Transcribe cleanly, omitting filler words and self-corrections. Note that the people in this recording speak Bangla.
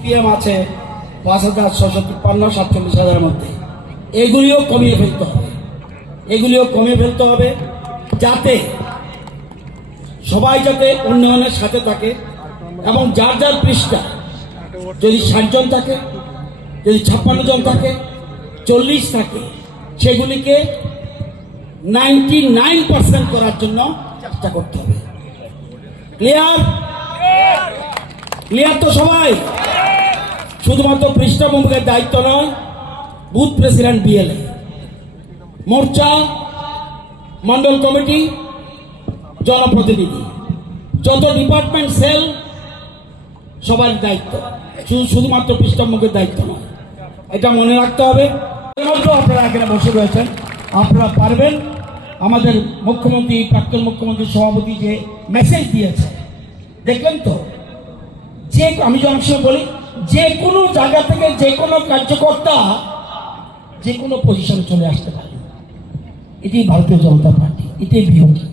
সিপিএম আছে ৫,৬৫৩-৪৭,০০০ মধ্যে, এগুলিও কমিয়ে ফেলতে হবে, যাতে সবাই যাতে উন্নয়নের সাথে থাকে এবং যার যার পৃষ্ঠা যদি ৬০ জন থাকে, যদি ৫৬ জন থাকে, ৪০ থাকে, সেগুলিকে 99% করার জন্য চেষ্টা করতে হবে। ক্লিয়ার তো সবাই? শুধুমাত্র পৃষ্ঠা প্রমুখের দায়িত্ব নয়, বুথ প্রেসিডেন্ট, বিএলএ, মোর্চা, মন্ডল কমিটি, জনপ্রতিনিধি, যত ডিপার্টমেন্ট সেল, সবার দায়িত্ব, শুধুমাত্র পৃষ্ঠা প্রমুখের দায়িত্ব নয়। এটা মনে রাখতে হবে। আপনারা এখানে বসে রয়েছেন, আপনারা পারবেন। আমাদের মুখ্যমন্ত্রী, প্রাক্তন মুখ্যমন্ত্রী, সভাপতি যে মেসেজ দিয়েছে দেখলেন তো, যে আমি যে অনেক সময় বলি, যে কোনো জায়গা থেকে যে কোনো কার্যকর্তা যে কোনো পজিশনে চলে আসতে পারে। এটাই ভারতীয় জনতা পার্টি, এটাই বিরোধী।